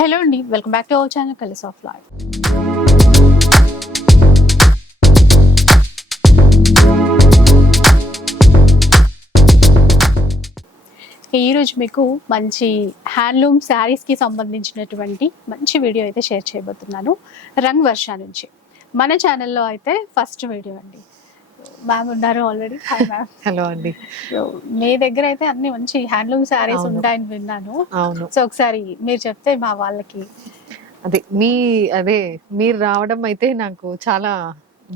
Hello అండి, welcome back to our channel colours of life. ఈరోజు మీకు మంచి హ్యాండ్లూమ్ శారీస్కి సంబంధించినటువంటి మంచి వీడియో అయితే షేర్ చేయబోతున్నాను. రంగ్ వర్ష నుంచి మన ఛానల్లో అయితే ఫస్ట్ వీడియో అండి. మ్యామ్ ఉన్నారు ఆల్రెడీ. Hi ma'am. హలో అండి. మీ దగ్గర అయితే అన్ని మంచి హ్యాండ్లూమ్ శారీస్ ఉంటాయని విన్నాను. అవును. సో ఒకసారి మీరు చెప్తే మా వాళ్ళకి. అదే మీరు రావడం అయితే నాకు చాలా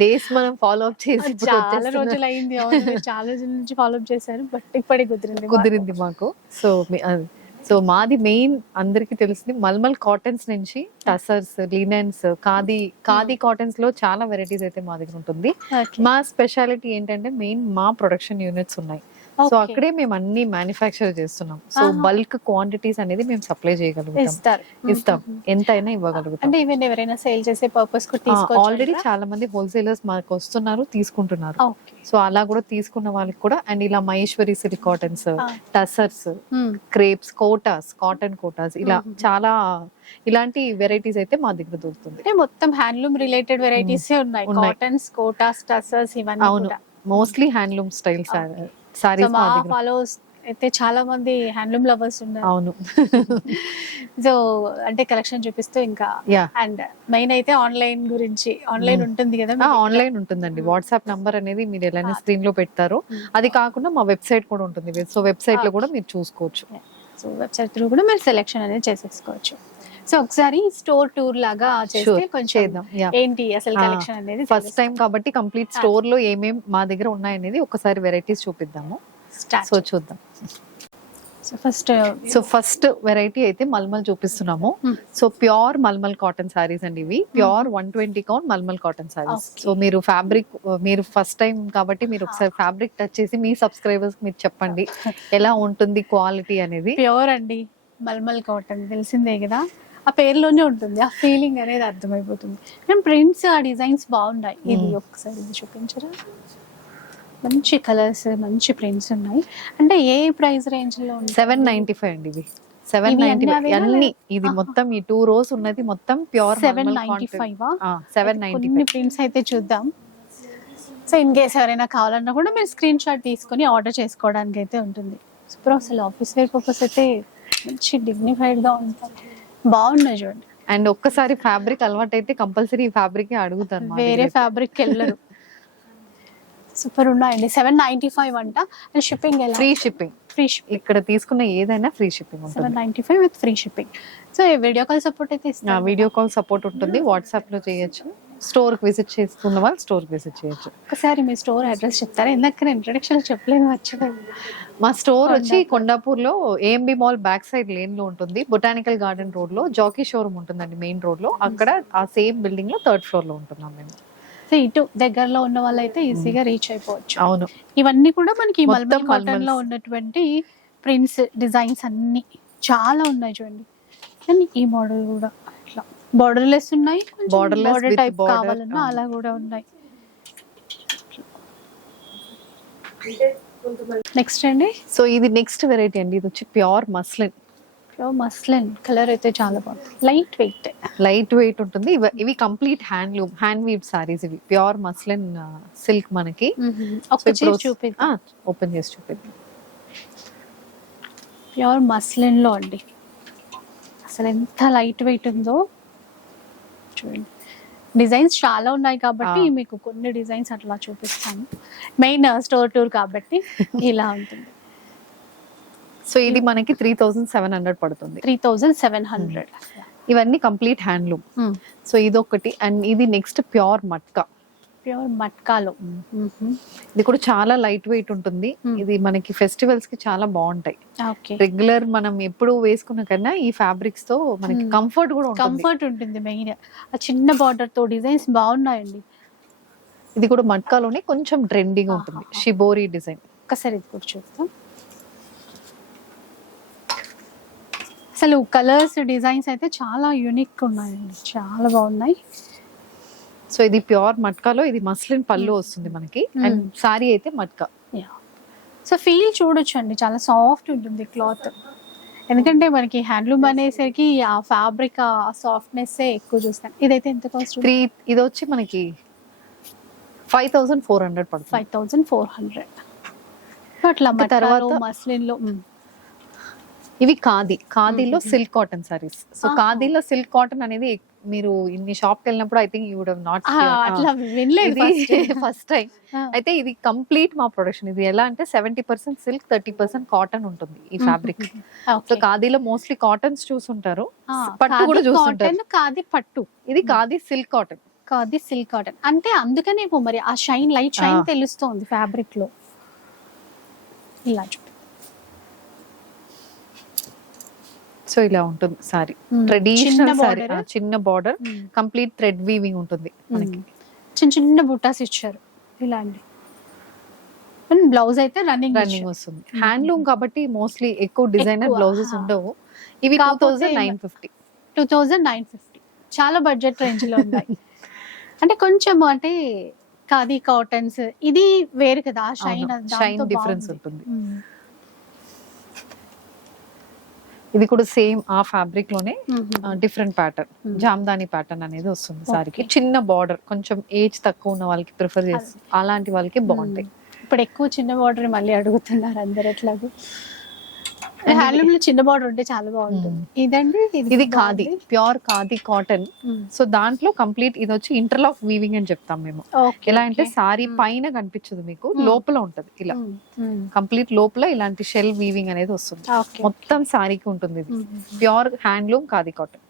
డేస్ మనం ఫాలో అప్ చేసి చాలా రోజులు అయింది. చాలా రోజుల నుంచి ఫాలో అప్ చేశారు, బట్ ఇప్పటికి కుదిరింది మాకు. సో మాది మెయిన్ అందరికి తెలిసింది మల్మల్ కాటన్స్ నుంచి టసర్స్, లినెన్స్, ఖాదీ కాటన్స్ లో చాలా వెరైటీస్ అయితే మా దగ్గర ఉంటుంది. మా స్పెషాలిటీ ఏంటంటే మెయిన్ మా ప్రొడక్షన్ యూనిట్స్ ఉన్నాయి. సో అక్కడే మేము అన్ని మ్యానుఫ్యాక్చర్ చేస్తున్నాం. సో బల్క్ క్వాంటిటీస్ అనేది మేము సప్లై చేయగలుగుతాం, ఇస్తాం, ఎంతైనా ఇవ్వగలుగుతాం. అంటే ఈవెన్ ఎవరైనా సేల్ చేసే పర్పస్ ఆల్రెడీ చాలా మంది హోల్సేలర్స్ మాకు వస్తున్నారు, తీసుకుంటున్నారు. సో అలా కూడా తీసుకున్న వాళ్ళకి కూడా. అండ్ ఇలా Maheshwari silk cottons, tussars, crepes, Kotas, cotton Kotas, ఇలా చాలా ఇలాంటి వెరైటీస్ అయితే మా దగ్గర దొరుకుతుంది. మొత్తం హ్యాండ్లూమ్ రిలేటెడ్ వెరైటీస్ ఉన్నాయి. కాటన్స్, కోటాస్, టసర్స్ ఇవన్నీ. అవును, మోస్ట్లీ హ్యాండ్లూమ్ స్టైల్ సారీస్. మా ఫాలోవర్స్ అయితే చాలా మంది హ్యాండ్లూమ్ లవర్స్ ఉన్నారు. అవును. సో అంటే కలెక్షన్ చూపిస్తూ ఇంకా. అండ్ మెయిన్ అయితే ఆన్లైన్ గురించి. ఆన్లైన్ ఉంటుంది కదా? ఆన్లైన్ ఉంటుందండి. వాట్సాప్ నంబర్ అనేది మీరు ఎలా స్క్రీన్ లో పెడతారో అది కాకుండా మా వెబ్సైట్ కూడా ఉంటుంది. సో వెబ్సైట్ లో కూడా మీరు చూసుకోవచ్చు. సో వెబ్సైట్ త్రూ కూడా మీరు సెలెక్షన్ అనేది చేసేసుకోవచ్చు. సో ఒకసారి స్టోర్ టూర్ లాగా చేస్తే కొంచెం ఏంటి అసలు కలెక్షన్ అనేది ఫస్ట్ టైం కాబట్టి కంప్లీట్ స్టోర్ లో ఏమేం మా దగ్గర ఉన్నాయనేది ఒకసారి వెరైటీస్ చూపిద్దాము. సో చూద్దాం. సో ఫస్ట్ వెరైటీ అయితే మల్మల్ చూపిస్తున్నాము. So pure mulmul cotton saris అండి. ఇవి pure 120 count mulmul cotton saris. So మీరు ఫ్యాబ్రిక్, మీరు ఫస్ట్ టైం కాబట్టి మీరు ఒకసారి ఫ్యాబ్రిక్ టచ్ చేసి మీ సబ్స్క్రైబర్స్ మీరు చెప్పండి ఎలా ఉంటుంది క్వాలిటీ అనేది. ప్యూర్ అండి, మల్మల్ కాటన్ తెలిసిందే కదా, ఆ పేరులోనే ఉంటుంది, ఆ ఫీలింగ్ అనేది అర్థమైపోతుంది. మేము ప్రింట్స్, ఆ డిజైన్స్ బాగున్నాయి. ఇది ఒకసారి ఇది చూపించరా? మంచి కలర్స్, మంచి ప్రింట్స్ ఉన్నాయి. అంటే ఏ ప్రైస్ రేంజ్ లో? 795 అండి. ఇవి 795 అన్ని. ఇది మొత్తం ఈ 2 rows ఉన్నది మొత్తం ప్యూర్ 795. 795 కొన్ని ప్రింట్స్ అయితే చూద్దాం. సో ఇన్ కేస్ ఎవరైనా కావాలన్నా కూడా మీరు స్క్రీన్ షాట్ తీసుకొని ఆర్డర్ చేసుకోవడానికి అయితే ఉంటుంది. సూపర్. అసలు ఆఫీస్ వేర్ పర్పస్ అయితే మంచి డిగ్నిఫైడ్ గా ఉంటాయి, బాగున్నాయి చూడండి. అండ్ ఒక్కసారి ఫ్యాబ్రిక్ అలవాటు అయితే కంపల్సరీ ఈ ఫ్యాబ్రిక్ అడుగుతారు, వేరే ఫ్యాబ్రిక్ వెళ్ళరు. సూపర్ ఉన్నాయండి. 795 అంట. అండ్ షిప్పింగ్ ఎలా? Free shipping. ఇక్కడ తీసుకున్న ఏదైనా ఫ్రీ షిప్పింగ్ ఉంటుంది. 795 with free shipping. So video call support అయితే ఇస్తాం. వీడియో కాల్ సపోర్ట్ ఉంటుంది. వాట్సాప్ లో చేయొచ్చు. స్టోర్ కి విజిట్ చేస్తున్న వాళ్ళు స్టోర్ కి విజిట్ చేయొచ్చు. ఒకసారి మీ స్టోర్ అడ్రస్ చెప్తారా? ఇందాక ఇంట్రొడక్షన్ చెప్పలేదు, మర్చిపోయాను. మా స్టోర్ వచ్చి కొండాపూర్ లో AMB mall back side lane లో ఉంటుంది. బొటానికల్ గార్డెన్ రోడ్ లో జాకీ షోరూమ్ ఉంటుందండి, మెయిన్ రోడ్ లో. అక్కడ ఆ సేమ్ బిల్డింగ్ లో 3rd floor లో ఉంటున్నాం మేము. ఇటు దగ్గరలో ఉన్న వాళ్ళు అయితే ఈజీగా రీచ్ అయిపోవచ్చు. అవును. ఇవన్నీ కూడా మనకి మల్మల్ కాటన్ లో ఉన్నటువంటి ప్రింట్స్, డిజైన్స్ అన్ని చాలా ఉన్నాయి చూడండి. కానీ ఈ మోడల్ కూడా ఇట్లా బార్డర్ లెస్ ఉన్నాయి, బార్డర్ టైప్ కావాలన్నా అలా కూడా ఉన్నాయి. నెక్స్ట్ అండి. సో ఇది నెక్స్ట్ వెరైటీ అండి. ఇది వచ్చి ప్యూర్ మస్లిన్. మస్లిన్ కలర్ అయితే చాలా బాగుంది. లైట్ వెయిట్ ఉంటుంది. ఇవి complete handloom, hand weave saris. ఇవి ప్యూర్ మస్లిన్ సిల్క్ మనకి. ఓపెన్ చేసి చూపిద్దాం. ప్యూర్ మస్లిన్ లో అండి, అసలు ఎంత లైట్ వెయిట్ ఉందో చూడండి. డిజైన్స్ చాలా ఉన్నాయి కాబట్టి మీకు కొన్ని డిజైన్స్ అట్లా చూపిస్తాను. మెయిన్ స్టోర్ టూర్ కాబట్టి ఇలా ఉంటుంది. సో ఇది మనకి 3700 పడుతుంది. 3700. ఇవన్నీ కంప్లీట్ హ్యాండ్లూమ్. సో ఇదొకటి. అండ్ ఇది నెక్స్ట్ ప్యూర్ మట్కా. ప్యూర్ మట్కాలో ఇది కూడా చాలా లైట్ వెయిట్ ఉంటుంది. ఇది మనకి ఫెస్టివల్స్ కి చాలా బాగుంటాయి. రెగ్యులర్ మనం ఎప్పుడు వేసుకున్న కన్నా ఈ ఫ్యాబ్రిక్స్ తో మనకి కంఫర్ట్ కూడా ఉంటుంది. మెయిన్ ఆ చిన్న బార్డర్ తో డిజైన్స్ బాగున్నాయండి. ఇది కూడా మట్కాలోనే కొంచెం ట్రెండింగ్ ఉంటుంది, షిబోరి డిజైన్. ఒకసారి ఇది కూడా చూద్దాం. అసలు కలర్స్, డిజైన్స్ అయితే చాలా యూనిక్ ఉన్నాయండి, చాలా బాగున్నాయి. సో ఇది ప్యూర్ మట్కాలో, ఇది మస్లిన్ పళ్ళు వస్తుంది మనకి. అండ్ సారీ అయితే మట్కా. సో ఫీల్ చూడొచ్చు అండి, చాలా సాఫ్ట్ ఉంటుంది క్లాత్. ఎందుకంటే మనకి హ్యాండ్లూమ్ అనేసరికి ఆ ఫ్యాబ్రిక్ ఆ సాఫ్ట్నెస్ ఎక్కువ చూస్తాను. ఇదైతే ఎంత కాస్ట్? ఇది వచ్చి మనకి 5400 పడుతుంది. 5400. అట్లా ఇంకా తర్వాత మస్లిన్ లో ఇవి ఖాదీలో సిల్క్ కాటన్ సారీస్. సో ఖాదీలో సిల్క్ కాటన్ అనేది మీరు ఇన్ని షాప్ వెళ్ళినప్పుడు I think you would have not అట్లా వినలేదు ఫస్ట్ టైం. అయితే ఇది కంప్లీట్ మా ప్రొడక్షన్. ఇది ఎలా అంటే 70% సిల్క్, 30% కాటన్ ఉంటుంది ఈ ఫ్యాబ్రిక్. సో ఖాదీలో మోస్ట్లీ కాటన్స్ చూసుంటారు, పట్టు కూడా చూసుంటారు. ఖాదీ పట్టు, ఇది khadi silk cotton. Khadi silk cotton అంటే అందుకనే మరి ఆ షైన్, లైట్ షైన్ తెలుస్తుంది ఫ్యాబ్రిక్ లో. ఇలా సో ఇలా ఉంటుంది సారీ, ట్రెడిషనల్ సారీ, చిన్న బార్డర్, కంప్లీట్ థ్రెడ్ వీవింగ్ ఉంటుంది మనకి. చిన్న చిన్న బుట్టాస్ ఇచ్చారు ఇలా అండి. బ్లౌజ్ అయితే రన్నింగ్ వస్తుంది. హ్యాండ్లూమ్ కాబట్టి మోస్ట్లీ ఎక్కువ డిజైనర్ బ్లౌజెస్ ఉండవు. ఇవి 2950. 2950 చాలా బడ్జెట్ రేంజ్ లో ఉన్నాయి. అంటే కొంచెం అంటే ఖాదీ కాటన్స్ ఇది వేరు కదా, షైన్ డిఫరెన్స్ ఉంటుంది. ఇది కూడా సేమ్ ఆ ఫ్యాబ్రిక్ లోనే డిఫరెంట్ ప్యాటర్న్, జామ్దాని ప్యాటర్న్ అనేది వస్తుంది సారీకి. చిన్న బార్డర్, కొంచెం ఏజ్ తక్కువ ఉన్న వాళ్ళకి ప్రిఫర్ చేస్తారు, అలాంటి వాళ్ళకి బాగుంటాయి. ఇప్పుడు ఎక్కువ చిన్న బార్డర్ మళ్ళీ అడుగుతున్నారు అందరు. ఎట్లాగో హ్యాండ్లూమ్ లో చిన్న బార్డర్ ఉంటే చాలా బాగుంటుంది. ఇదండి ఇది khadi, pure khadi cotton. So దాంట్లో కంప్లీట్ ఇది వచ్చి ఇంటర్లాక్ వీవింగ్ అని చెప్తాం మేము. ఎలా అంటే సారీ పైన కనిపించదు మీకు, లోపల ఉంటది ఇలా కంప్లీట్ లోపల ఇలాంటి షెల్ వీవింగ్ అనేది వస్తుంది. మొత్తం సారీకి ఉంటుంది. ఇది ప్యూర్ హ్యాండ్లూమ్ ఖాదీ కాటన్.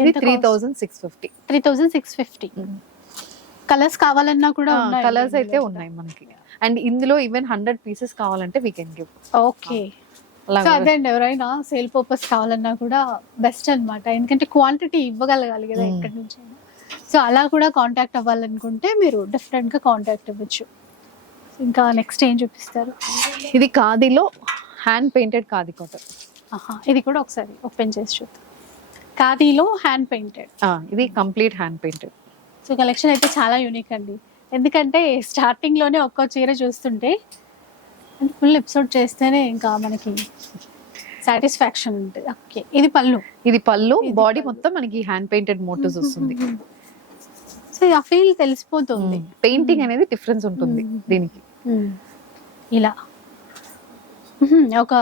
ఇది 3650. 3650. కలర్స్ కావాలన్నా కూడా కలర్స్ అయితే ఉన్నాయి మనకి. అండ్ ఇందులో ఈవెన్ 100 పీసెస్ కావాలంటే we can give. Okay. So అదండి, ఎవరైనా సేల్ పర్పస్ కావాలన్నా కూడా బెస్ట్ అన్నమాట. ఎందుకంటే క్వాంటిటీ ఇవ్వగలగాలి కదా ఎక్కడి నుంచి. సో అలా కూడా కాంటాక్ట్ అవ్వాలనుకుంటే మీరు డిఫరెంట్ గా కాంటాక్ట్ అవ్వచ్చు. ఇంకా నెక్స్ట్ ఏం చూపిస్తారు? ఇది ఖాదీలో హ్యాండ్ పెయింటెడ్ ఖాదీ కాటన్. ఇది కూడా ఒకసారి ఓపెన్ చేసి చూద్దాం. ఖాదీలో హ్యాండ్ పెయింటెడ్, ఇది complete hand painted. So collection అయితే చాలా యూనిక్ అండి. ఎందుకంటే స్టార్టింగ్ లోనే ఒక్కో చీర చూస్తుంటే ఫుల్ ఎపిసోడ్ చేస్తేనే ఇంకా మనకి సాటిస్ఫాక్షన్ ఉంటుంది. ఓకే, ఇది పళ్ళు, బాడీ మొత్తం మనకి హ్యాండ్ పెయింటెడ్ మోటివ్స్ వస్తుంది. సో ఆ ఫీల్ తెలిసిపోతుంది. పెయింటింగ్ అనేది డిఫరెన్స్ ఉంటుంది దీనికి. ఇలా ఒక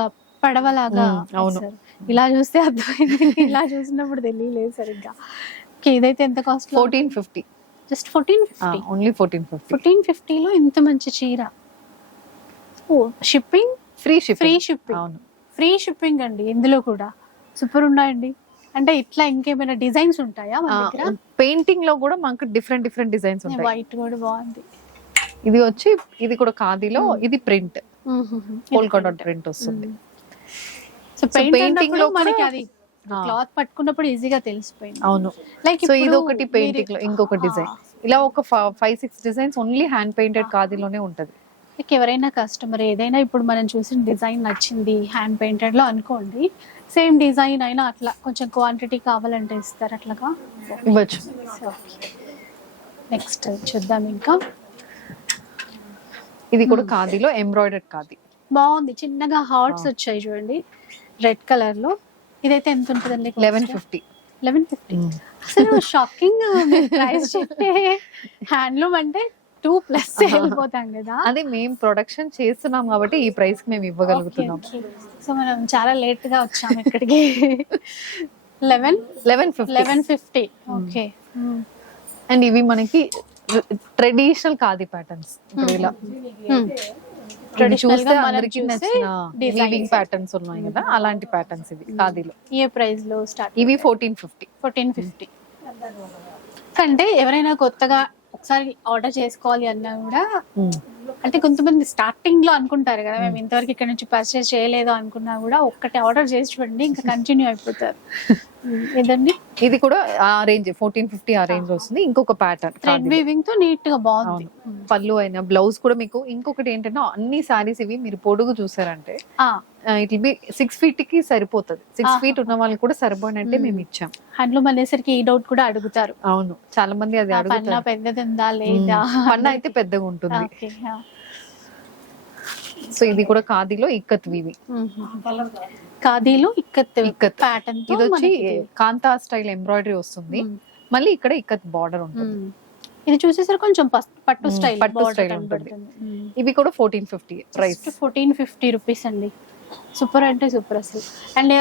పడవలాగా. అవును, ఇలా చూస్తే అర్థమైంది, ఇలా చూసినప్పుడు తెలియలేదు సరిగ్గా. ఓకే, ఇదైతే ఎంత కాస్ట్? 1450. జస్ట్ 1450. ఓన్లీ 1450. 1450 లో ఇంత మంచి చీర. Shipping free shipping. అవును, ఫ్రీ షిప్పింగ్ అండి. ఇందులో కూడా సూపర్ ఉన్నాయండి. అంటే ఇట్లా ఇంకేమైనా డిజైన్స్ ఉంటాయా మన దగ్గర? పెయింటింగ్ లో కూడా మనకు డిఫరెంట్ డిజైన్స్ ఉంటాయి. వైట్ కూడా బాగుంది. ఇది వచ్చి ఇది కూడా ఖాదీలో, ఇది ప్రింట్, పోల్కా డాట్ ప్రింట్ వస్తుంది. సో పెయింటింగ్ లో మనకి అది క్లాత్ పట్టుకున్నప్పుడు ఈజీగా తెలిసిపోయింది. అవును, లైక్ సో ఇది ఒకటి పెయింటింగ్ లో, ఇంకొక డిజైన్, ఇలా ఒక 5-6 డిజైన్స్ ఓన్లీ హ్యాండ్ పెయింటెడ్ ఖాదీలోనే ఉంటది. ఎవరైనా కస్టమర్ ఏదైనా ఇప్పుడు మనం చూసిన డిజైన్ నచ్చింది హ్యాండ్ పెయింటెడ్ లో అనుకోండి, సేమ్ డిజైన్ అయినా అట్లా కొంచెం క్వాంటిటీ కావాలంటే ఇస్తారు, అట్లాగా ఇవ్వచ్చు. నెక్స్ట్ చూద్దాం. ఇంకా ఇది కూడా ఖాదీలో ఎంబ్రాయిడర్డ్ ఖాదీ, బాగుంది. చిన్నగా హార్ట్స్ వచ్చాయి చూడండి రెడ్ కలర్ లో. ఇదైతే ఎంత ఉంటుందండి? 1150. 1150. అసలు షాకింగ్ ప్రైస్ చెప్తే. హ్యాండ్లూమ్ అంటే 2+ వెళ్ళిపోతాం కదా. అది మేము ప్రొడక్షన్ చేస్తున్నాం కాబట్టి ఈ ప్రైస్ కి మేము ఇవ్వగలుగుతున్నాం. సో మనం చాలా లేట్ గా వచ్చాం ఇక్కడికి. 1150. ఓకే. అండ్ ఇవి మనకి ట్రెడిషనల్ ఖాదీ ప్యాటర్న్స్. ఇలా ట్రెడిషనల్ గా అందరికి నచ్చిన వీవింగ్ ప్యాటర్న్స్ ఉన్నాయి కదా, అలాంటి ప్యాటర్న్స్ ఇవి ఖాదీలో. ఏ ప్రైస్ లో స్టార్ట్? ఇవి 1450. అంటే ఎవరైనా కొత్తగా ఒకసారి ఆర్డర్ చేసుకోవాలి అన్నా కూడా, అంటే కొంతమంది స్టార్టింగ్ లో అనుకుంటారు కదా మేము ఇంతవరకు ఇక్కడ నుంచి పర్చేస్ చేయలేదు అనుకున్నా కూడా ఒక్కటి ఆర్డర్ చేసి చూడండి ఇంకా కంటిన్యూ అయిపోతారు. ఇదండి, ఇది కూడా ఆ రేంజ్ 1450 ఆ రేంజ్ వస్తుంది. ఇంకొక ప్యాటర్న్ థ్రెడ్ వీవింగ్ తో నీట్ గా బాగుంది. పళ్ళు అయినా బ్లౌజ్ కూడా మీకు. ఇంకొకటి ఏంటంటే అన్ని సారీస్ ఇవి మీరు పొడుగు చూసారంటే ఇట్ విల్ బి 6 feet కి సరిపోతుంది. 6 feet ఉన్న వాళ్ళు కూడా సరిపోయినట్టే మేము ఇచ్చాం. హ్యాండ్లూమ్ అనేసరికి ఈ డౌట్ కూడా అడుగుతారు. అవును, చాలా మంది అది అడుగుతారు. పెద్దది ఉందా లేదా? పన్న అయితే పెద్దగా ఉంటుంది. సో ఇది కూడా ఖాదీలో ఇక్కత్ వీవింగ్. ఖాదీలో ఇక్కత్ ఇక్కత్ ప్యాటర్న్ ఇది వచ్చి కాంతా స్టైల్ ఎంబ్రాయిడరీ వస్తుంది, మళ్ళీ ఇక్కడ ఇక్కత్ బార్డర్ ఉంటుంది. ఇది చూసేసరికి కొంచెం పట్టు స్టైల్ పట్టు స్టైల్ ఉంటుంది. ఇవి కూడా 1450 ప్రైస్. 1450 రూపీస్ అండి. సూపర్ అంటే సూపర్ అసలు. అండ్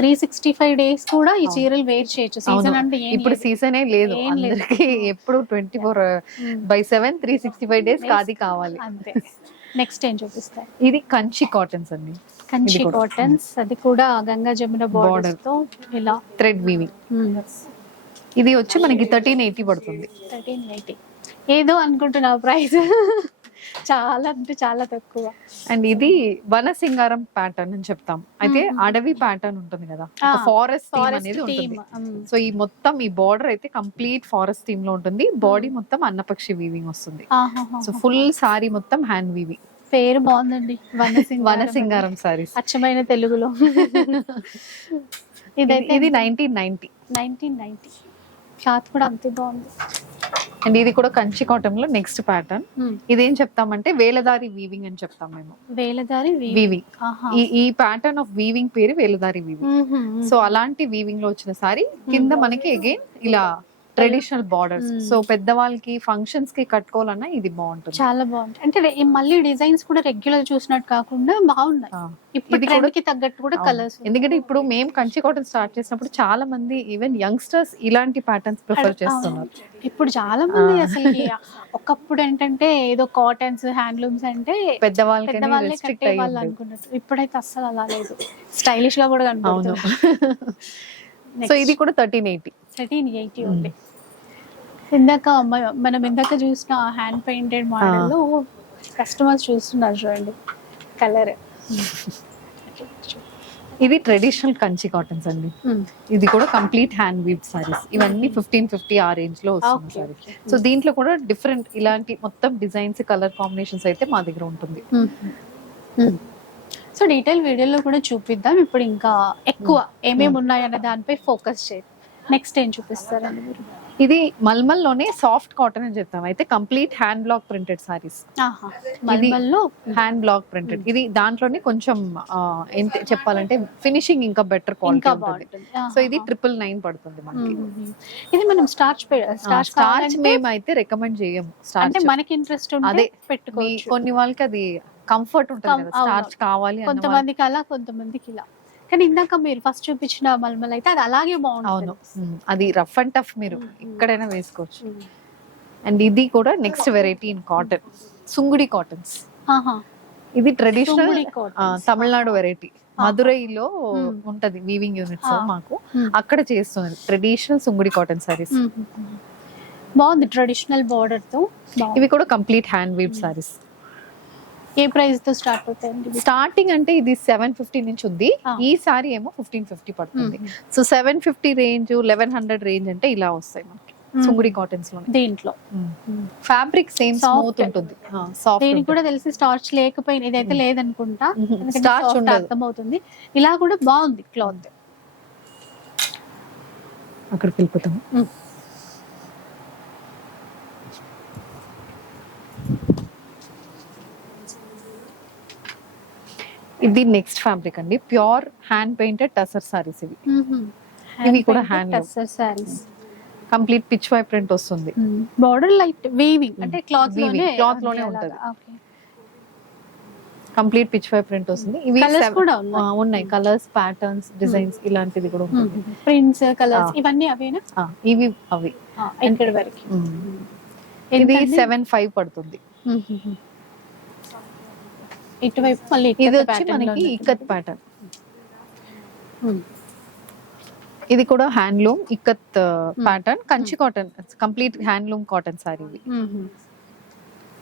365 డేస్ కూడా ఈ చీరలు వేర్ చేయొచ్చు. సీజన్ అంటే ఇప్పుడు సీజనే లేదు అందరికి, ఎప్పుడు 24/7 365 డేస్ ఖాదీ కావాలి అంతే. నెక్స్ట్ ఏం చూపిస్తారు? ఇది కంచి కాటన్స్ అండి. కంచి కాటన్స్, అది కూడా గంగా జమున బోర్డర్ తో ఇలా థ్రెడ్ వీవింగ్. ఇది వచ్చి మనకి 1380 పడుతుంది. 1380 ఏదో అనుకుంటున్నా ప్రైస్. చాలా అంటే చాలా తక్కువ. అండ్ ఇది వనసింగారం ప్యాటర్న్ అని చెప్తాం. అయితే అడవి ప్యాటర్న్ ఉంటుంది కదా, ఫారెస్ట్ థీమ్ అనేది ఉంటుంది. సో ఈ మొత్తం ఈ బార్డర్ అయితే కంప్లీట్ ఫారెస్ట్ థీమ్ లో ఉంటుంది. బాడీ మొత్తం అన్నపక్షి వీవింగ్ వస్తుంది. సో ఫుల్ సారీ మొత్తం హ్యాండ్ వీవింగ్. పేరు బాగుందండి, వనసింగారం సారీస్, అచ్చమైన తెలుగులో. ఇది 1990 క్లాత్ కూడా అంతే బాగుంది. అండ్ ఇది కూడా కంచి కాటన్ లో నెక్స్ట్ ప్యాటర్న్. ఇదేం చెప్తామంటే వేలదారి వీవింగ్ అని చెప్తాం మేము. వేలదారి వీవింగ్, ఈ ప్యాటర్న్ ఆఫ్ వీవింగ్ పేరు వేలదారి వీవింగ్. సో అలాంటి వీవింగ్ లో వచ్చిన సారీ కింద మనకి అగైన్ ఇలా ట్రెడిషనల్ బార్డర్స్. సో పెద్దవాళ్ళకి ఫంక్షన్స్ కి కట్టుకోవాలన్నా ఇది బాగుంటుంది, చాలా బాగుంటుంది. అంటే మళ్ళీ డిజైన్స్ కూడా రెగ్యులర్ చూసినట్టు కాకుండా బాగున్నాయి. ఇప్పుడు ట్రెండ్ కి తగ్గట్టు కూడా కలర్స్. ఎందుకంటే ఇప్పుడు మేము కంచి కాటన్ స్టార్ట్ చేసినప్పుడు చాలా మంది ఈవెన్ యంగ్స్టర్స్ ఇలాంటి ప్యాటర్న్స్ ప్రిఫర్ చేస్తున్నారు. ఇప్పుడు చాలా మంది అసలు ఒకప్పుడు ఏంటంటే ఏదో కాటన్స్ హ్యాండ్లూమ్స్ అంటే పెద్దవాళ్ళకే కట్టే వాళ్ళు అనుకున్నట్టు. ఇప్పుడైతే అస్సలు అలా లేదు, స్టైలిష్ గా కూడా కనపడుతుంది. సో ఇది కూడా 1380 ఉంది. ఇందాక మనం ఇందాక చూసిన హ్యాండ్ పెయింటెడ్ మోడల్ లో కస్టమర్స్ చూస్తున్నారు చూడండి కలర్. ఇది ట్రెడిషనల్ కంచి కాటన్స్ అండి. ఇది కూడా కంప్లీట్ హ్యాండ్ వీవ్ సారీస్. ఇవన్నీ 1550 ఆ రేంజ్ లో వస్తుంది సారీ. సో దీంట్లో కూడా డిఫరెంట్ ఇలాంటి మొత్తం డిజైన్స్ కలర్ కాంబినేషన్స్ అయితే మా దగ్గర ఉంటుంది. సో డీటెయిల్ వీడియోలో కూడా చూపిద్దాం. ఇప్పుడు ఇంకా ఎక్కువ ఏమేమి ఉన్నాయన్న దానిపై ఫోకస్ చేయండి. నెక్స్ట్ ఏం చూపిస్తారండి మీరు? ఇది మల్మల్ లోనే సాఫ్ట్ కాటన్ అని చెప్తాం. అయితే complete hand block printed saris. మల్మల్లో హ్యాండ్ బ్లాక్ ప్రింటెడ్. ఇది దాంట్లోనే కొంచెం చెప్పాలంటే ఫినిషింగ్ ఇంకా బెటర్ క్వాలిటీ ఉంటుంది. సో ఇది 999 పడుతుంది మనకి. ఇది మనం స్టార్చ్ మేము అయితే రికమెండ్ చేయము. అంటే మనకి ఇంట్రెస్ట్ అదే పెట్టుకోవచ్చు. కొన్ని వాళ్ళకి అది కంఫర్ట్ ఉంటుంది కదా, స్టార్చ్ కావాలి, కొంతమందికి అలా కొంతమందికి ఇలా. కానీ ఇందాక మీరు ఫస్ట్ చూపించిన మల్మల్ అయితే అది అలాగే బాగుంటుంది. అది రఫ్ అండ్ టఫ్, మీరు ఎక్కడైనా వేసుకోవచ్చు. అండ్ ఇది కూడా next variety in cotton, Sungudi cottons. ఇది ట్రెడిషనల్ తమిళనాడు వెరైటీ. మదురైలో ఉంటది వీవింగ్ యూనిట్స్ మాకు, అక్కడ చేస్తున్నారు ట్రెడిషనల్ సుంగుడి కాటన్ సారీస్. బాగుంది ట్రెడిషనల్ బార్డర్ తో. ఇవి కూడా కంప్లీట్ హ్యాండ్ వీవ్ సారీస్. ఏ ప్రైస్ తో స్టార్ట్ అవుతాయండి? స్టార్టింగ్ అంటే ఇది 750 నుంచి ఉంది. ఈ సారీ ఏమో 1550 పడుతుంది. సో 750 రేంజ్ 1100 రేంజ్ అంటే ఇలా వస్తాయి మనకి సుంగుడి కాటన్స్ లో. దీంట్లో ఫ్యాబ్రిక్ సేమ్ స్మూత్ ఉంటుంది. సాఫ్ట్. దీనికి కూడా తెలిసి స్టార్చ్ లేకపోయినా ఇదైతే లేదనుకుంటా, స్టార్చ్ అర్థమవుతుంది. ఇలా కూడా బాగుంది క్లాత్. అక్కడికి వెళ్ళిపోతాము. ఇది నెక్స్ట్ ఫ్యాబ్రిక్ అండి, pure hand painted tussar saris. ఇవి కూడా hand tussar saris. Complete Pichwai print వస్తుంది. బోర్డర్ లైట్ వీవింగ్ అంటే క్లాత్ లోనే ఉంటది. కంప్లీట్ పిచ్ వై ప్రింట్ వస్తుంది. ఇవి కూడా ఉన్నాయి కలర్స్, ప్యాటర్న్స్, డిజైన్స్ ఇలాంటిది కూడా ఉంటుంది. ప్రింట్స్, కలర్స్ ఇవన్నీ అవేనా? ఇవి అవి. ఇక్కడ వరకు ఇది 75 పడుతుంది. ఇటువైపు మళ్ళీ ఇది వచ్చి మనకి ఇక్కత్ ప్యాటర్న్. ఇది కూడా handloom ikat pattern, Kanchi cotton, complete handloom cotton sorry.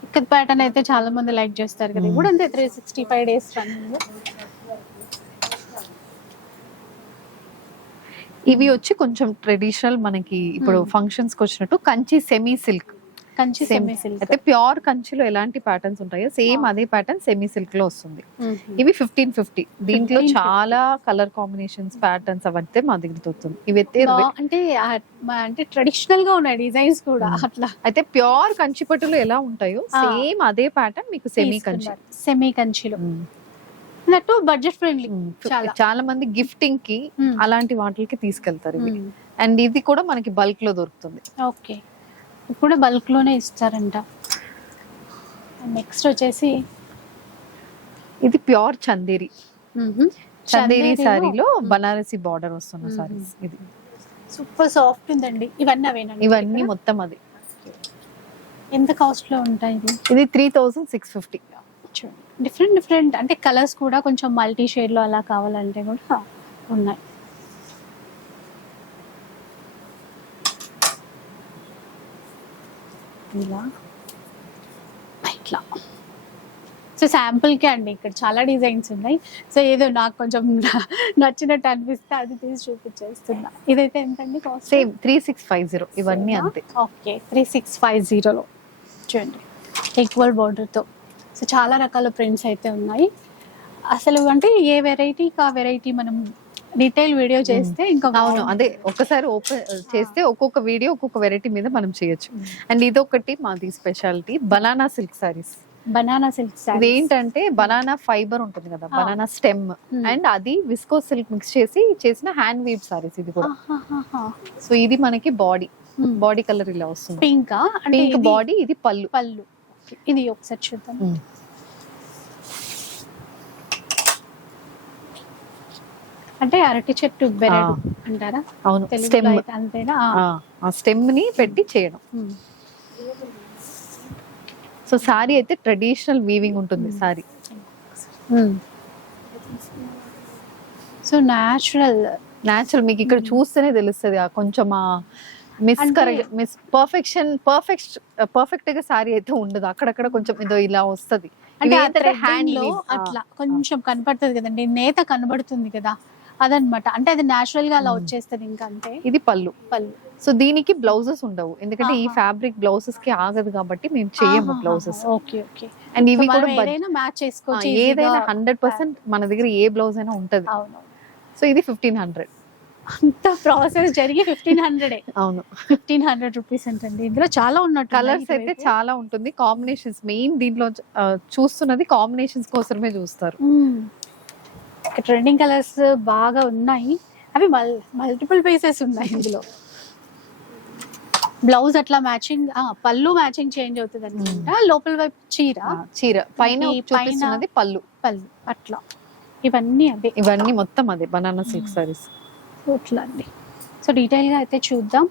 Ikat pattern అయితే చాలా మంది లైక్ చేస్తారు కదా. ఇప్పుడు అంతే 365 డేస్ రన్నింగ్. ఇవి వచ్చి కొంచెం ట్రెడిషనల్ మనకి ఇప్పుడు ఫంక్షన్స్ కి వచ్చినట్టు Kanchi semi silk. Kanchi semi silk. అయితే ప్యూర్ కంచిలో ఎలాంటి ప్యాటర్న్స్ ఉంటాయో సేమ్ అదే ప్యాటర్న్ సెమీ సిల్క్ లో వస్తుంది. ఇవి 1550. దీంట్లో చాలా కలర్ కాంబినేషన్స్ ప్యాటర్న్స్ అవైతే మా దగ్గర దొరుకుతుంది. ఇవి అయితే అంటే ట్రెడిషనల్ గా ఉన్నాయి డిజైన్స్ కూడా అట్లా. అయితే ప్యూర్ కంచి పట్టులో ఎలా ఉంటాయో సేమ్ అదే ప్యాటర్న్ మీకు సెమీ కంచిలో. అన్నట్టు బడ్జెట్ ఫ్రెండ్లీ, చాలా మంది గిఫ్టింగ్ కి అలాంటి వాటికి తీసుకెళ్తారు ఇవి. అండ్ ఇది కూడా మనకి బల్క్ లో దొరుకుతుంది. ఓకే, ఇప్పుడు బల్క్ లోనే ఇస్తారంట. నెక్స్ట్ వచ్చేసి ఇది ప్యూర్ చందేరి. చందేరి సారీలో బనారసి బార్డర్ వస్తున్న సారీస్. ఇది సూపర్ సాఫ్ట్ ఉందండి. ఇవన్నీ అవేనండి? ఇవన్నీ మొత్తం అది. ఎంత కాస్ట్ లో ఉంటాయి ఇది 3650. డిఫరెంట్ అంటే కలర్స్ కూడా కొంచెం మల్టీ షేడ్ లో అలా కావాలంటే కూడా ఉన్నాయి. ఇలా ఇట్లా. సో శాంపుల్ కి అండి, ఇక్కడ చాలా డిజైన్స్ ఉన్నాయి. సో ఏదో నాకు కొంచెం నచ్చినట్టు అనిపిస్తే అది తీసి చూపించేస్తున్నా. ఇదైతే ఎంతండి కాస్ట్? సేమ్ 3650. ఇవన్నీ అంతే. ఓకే, 3650లో చూడండి, ఈక్వల్ బార్డర్ తో. సో చాలా రకాల ప్రింట్స్ అయితే ఉన్నాయి. అసలు అంటే ఏ వెరైటీకి ఆ వెరైటీ మనం డీటెయిల్ వీడియో చేస్తే ఇంకా అవును, అదే ఒక్కసారి ఓపెన్ చేస్తే ఒక్కొక్క వీడియో ఒక్కొక్క వెరైటీ మీద మనం చేయొచ్చు. అండ్ ఇదొకటి మాది speciality, banana silk saris. Banana silk sorry ఏంటంటే బనానా ఫైబర్ ఉంటుంది కదా, బనానా స్టెమ్ అండ్ అది విస్కో సిల్క్ మిక్స్ చేసి చేసిన హ్యాండ్ వీవ్ సారీస్ ఇది కూడా. సో ఇది మనకి బాడీ కలర్ ఇలా వస్తుంది. పింక్ బాడీ, ఇది పళ్ళు. ఇది ఒకసారి చూద్దాం. అంటే అరటి చెట్టు బెరడు అంటారా? అవును, స్టెమ్ అంతేనా? ఆ స్టెమ్ ని పెట్టి చేయడం. సో సారీ అయితే ట్రెడిషనల్ వీవింగ్ ఉంటుంది సారీ. సో న్యాచురల్ మీకు ఇక్కడ చూస్తేనే తెలుస్తుంది కొంచెం పర్ఫెక్ట్ గా సారీ అయితే ఉండదు. అక్కడక్కడ కొంచెం ఏదో ఇలా వస్తుంది. అంటే హ్యాండ్ లో అట్లా కొంచెం కనపడుతుంది కదండి, నేత కనబడుతుంది కదా, అదనమాట. అంటే అది నేచురల్ గా అలా వచ్చేస్తుంది ఇంకా అంతే. ఇది పళ్ళు. సో దీనికి బ్లౌజెస్ ఉండవు, ఎందుకంటే ఈ ఫ్యాబ్రిక్ బ్లౌజెస్ కి ఆగదు కాబట్టి మేము చేయము బ్లౌజెస్. ఓకే. అండ్ ఇవి కూడా మ్యాచ్ చేసుకోవచ్చు, ఏదైనా 100% మన దగ్గర ఏ బ్లౌజ్ అయినా ఉంటది. సో ఇది 1500. అంత ప్రాసెస్ జరిగి 1500. అవును, 1500 రూపీస్ అంటండి. ఇందులో చాలా ఉన్నట్టు కలర్స్ అయితే చాలా ఉంటుంది. కాంబినేషన్స్ మెయిన్ దీంట్లో చూస్తున్నది కాంబినేషన్స్ కోసమే చూస్తారు. ట్రెండింగ్ కలర్స్ బాగా ఉన్నాయి, అవి మల్టిపుల్ పీసెస్ ఉన్నాయి ఇందులో. బ్లౌజ్ అట్లా మ్యాచింగ్, పళ్ళు మ్యాచింగ్ చేంజ్ అవుతుంది అనమాట. లోపల వైపు చీర పైన చూపిస్తున్నది పళ్ళు అట్లా. ఇవన్నీ మొత్తం అదే బనానా సిల్క్ సారీస్ ఇట్లా అండి. సో డీటెయిల్ గా అయితే చూద్దాం.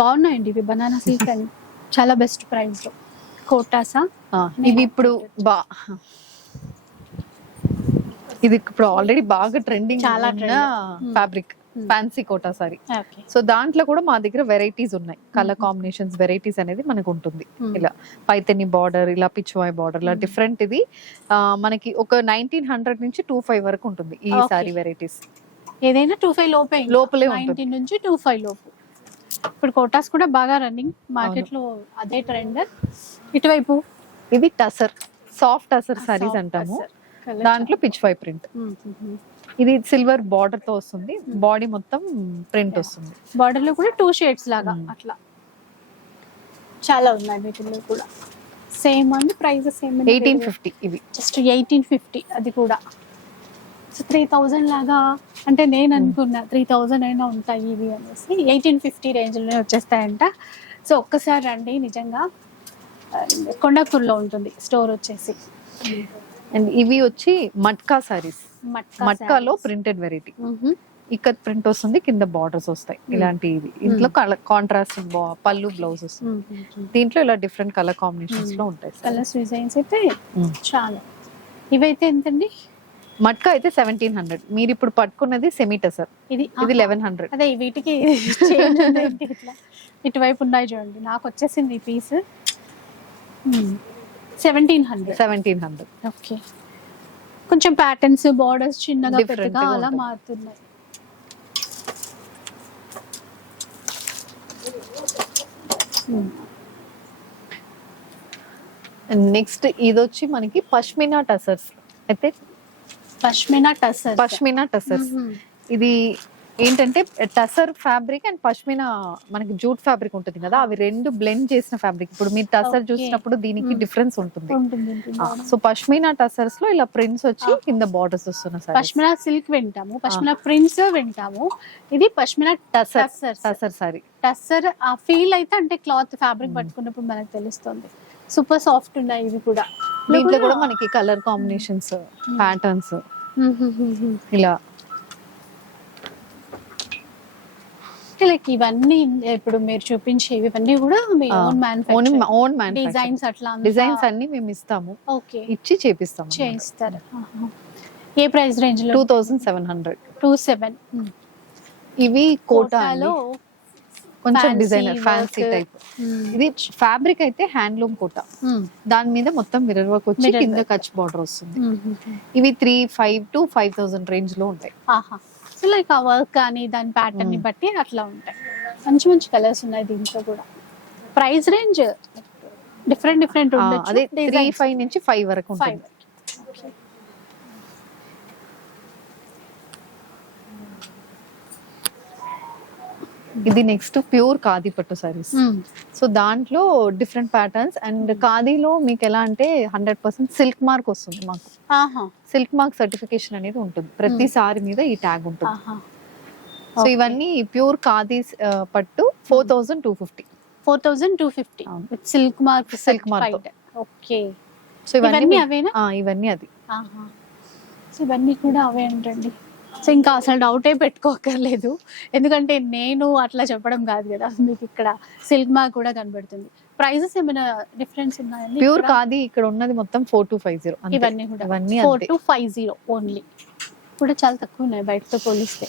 బాగున్నాయండి ఇవి బనానా సిల్క్ అండ్ చాలా బెస్ట్ ప్రైస్ లో. కోటాసా ఇవి ఇప్పుడు ఇది ఇప్పుడు ఆల్రెడీ బాగా ట్రెండింగ్ చాలా fabric, fancy Kota sari. So దాంట్లో కూడా మా దగ్గర వెరైటీస్ ఉన్నాయి, కలర్ కాంబినేషన్స్ వెరైటీస్ అనేది మనకు ఉంటుంది. ఇలా పైతని బార్డర్, ఇలా పిచ్వాయ్ బార్డర్, ఇలా డిఫరెంట్. ఇది మనకి ఒక 1900 నుంచి 25 వరకు ఉంటుంది ఈ సారీ వెరైటీస్. ఏదైనా 25 లోపలే 19 నుంచి 25 లోపు. ఇప్పుడు కోటాస్ కూడా బాగా రన్నింగ్ మార్కెట్ లో, అదే ట్రెండ్. ఇటువైపు ఇది టసర్, సాఫ్ట్ టసర్ సారీస్ అంటాము. దాంట్లో పిచ్వాయ్ ప్రింట్. ఇది సిల్వర్ బార్డర్ తో వస్తుంది, బాడీ మొత్తం ప్రింట్ వస్తుంది. బార్డర్ లో కూడా 2 షేడ్స్ లాగా అట్లా చాలా ఉన్నాయి వీటిల్లో కూడా. సేమ్ అండి ప్రైస్ సేమ్ 1850. ఇవి జస్ట్ 1850. అది కూడా 3000 లాగా. అంటే నేను అనుకున్నా 3000 అయినా ఉంటాయి ఇవి అనేసి. 1850 రేంజ్ లోనే వచ్చేస్తాయంట. సో ఒక్కసారి రండి, నిజంగా కొండాపూర్లో ఉంటుంది స్టోర్ వచ్చేసి. అండ్ ఇవి వచ్చి మట్కా సారీస్. మట్కాలో ప్రింటెడ్ వెరైటీ, ఇక్కత్ ప్రింట్ వస్తుంది, కింద బార్డర్స్ వస్తాయి ఇలాంటివి. ఇంట్లో కాంట్రాస్ట్ పళ్ళు బ్లౌజ్ వస్తుంది. దీంట్లో ఇలా డిఫరెంట్ కలర్ కాంబినేషన్స్ లో ఉంటాయి. కలర్స్ డిజైన్స్ అయితే చాలా. ఇవైతే ఎంతండి? మట్కా అయితే 1700. మీరు ఇప్పుడు పట్టుకున్నది సెమీ టసర్, ఇది 1100. అదే వీటికి ఇటువైపు ఉన్నాయి చూడండి. నాకు వచ్చేసింది ఈ పీస్ 1700. ఓకే, కొంచెం ప్యాటర్న్స్ బార్డర్స్ చిన్నగా పెద్దగా అలా మారుతున్నాయి. నెక్స్ట్ ఇది వచ్చి మనకి పష్మినా టసర్స్. అయితే పష్మినా టసర్. పష్మినా టసర్స్ ఇది ఏంటంటే టసర్ ఫ్యాబ్రిక్ అండ్ పష్మినా మనకి జూట్ ఫ్యాబ్రిక్ ఉంటుంది కదా, అవి రెండు బ్లెండ్ చేసిన ఫ్యాబ్రిక్. ఇప్పుడు మీరు టసర్ Okay. చూసినప్పుడు దీనికి డిఫరెన్స్ ఉంటుంది. ఉంటుంది. సో పష్మినా టసర్స్ లో ఇలా ప్రింట్స్ వచ్చి కింద బార్డర్స్ వస్తున్న సారీ. పష్మినా సిల్క్ వింటాము, పష్మినా ప్రింట్స్ వింటాము. ఇది పష్మినా టసర్ టసర్. టసర్ సారీ. టసర్ ఆ ఫీల్ అయితే అంటే క్లాత్ ఫ్యాబ్రిక్ పట్టుకున్నప్పుడు మనకు తెలుస్తుంది. సూపర్ సాఫ్ట్ ఉన్నాయి ఇవి కూడా. దీంట్లో కూడా మనకి కలర్ కాంబినేషన్స్, ప్యాటర్న్స్ ఇలా. లైక్ ఇవన్నీ ఇప్పుడు మీరు చూపించేవి ఇవన్నీ కూడా మీ ఓన్ డిజైన్స్ అట్లా డిజైన్స్ అన్ని మేము ఇస్తాము, ఓకే ఇచ్చి చేపిస్తాము. చేస్తారు. ఏ ప్రైస్ రేంజ్ లో? 2700. 27. ఇవి కోటాలో కోటాలో కొంచెం fancy designer fancy work. Type. ఇది ఫ్యాబ్రిక్ అయితే హ్యాండ్లూమ్ కోటా, దాని మీద మొత్తం మిర్రర్ వర్క్ వచ్చి Mirror కింద work. కచ్ బార్డర్ వస్తుంది. ఇవి 3,500 to 5,000 రేంజ్ లో ఉంటాయి. సో లైక్ ఆ వర్క్ కానీ దాని ప్యాటర్న్ ని బట్టి అట్లా ఉంటాయి. మంచి మంచి కలర్స్ ఉన్నాయి దీంట్లో కూడా. ప్రైస్ రేంజ్ డిఫరెంట్ ఉండొచ్చు. అదే 3,500 నుంచి 5 వరకు ఉంటుంది. 5. ఇది నెక్స్ట్ ప్యూర్ ఖాదీ పట్టు సారీస్. సో దాంట్లో డిఫరెంట్ ప్యాటర్న్స్ అండ్ ఖాదీలో మీకు ఎలా అంటే 100% సిల్క్ మార్క్ వస్తుంది మాకు. సిల్క్ మార్క్ సర్టిఫికేషన్ అనేది ఉంటుంది ప్రతి సారీ మీద, ఈ ట్యాగ్ ఉంటుంది. సో ఇవన్నీ ప్యూర్ ఖాదీ పట్టు 4,250. 4,250 with silk mark. Silk mark. Okay. So ఇవన్నీ అవేనా? ఇవన్నీ అది. సో ఇవన్నీ కూడా అవే అంటండి. సో ఇంకా అసలు డౌటే పెట్టుకోకర్లేదు, ఎందుకంటే నేను అట్లా చెప్పడం కాదు కదా, మీకు ఇక్కడ సిల్క్ మార్క్ కూడా కనబడుతుంది. ప్రైజెస్ ఏమైనా డిఫరెన్స్ ఉన్నాయండి? ప్యూర్ ఖాదీ ఇక్కడ ఉన్నది మొత్తం 4,250. ఇవన్నీ కూడా ఇవన్నీ 4,250 ఓన్లీ. కూడా చాలా తక్కువ ఉన్నాయి బయటతో పోలిస్తే.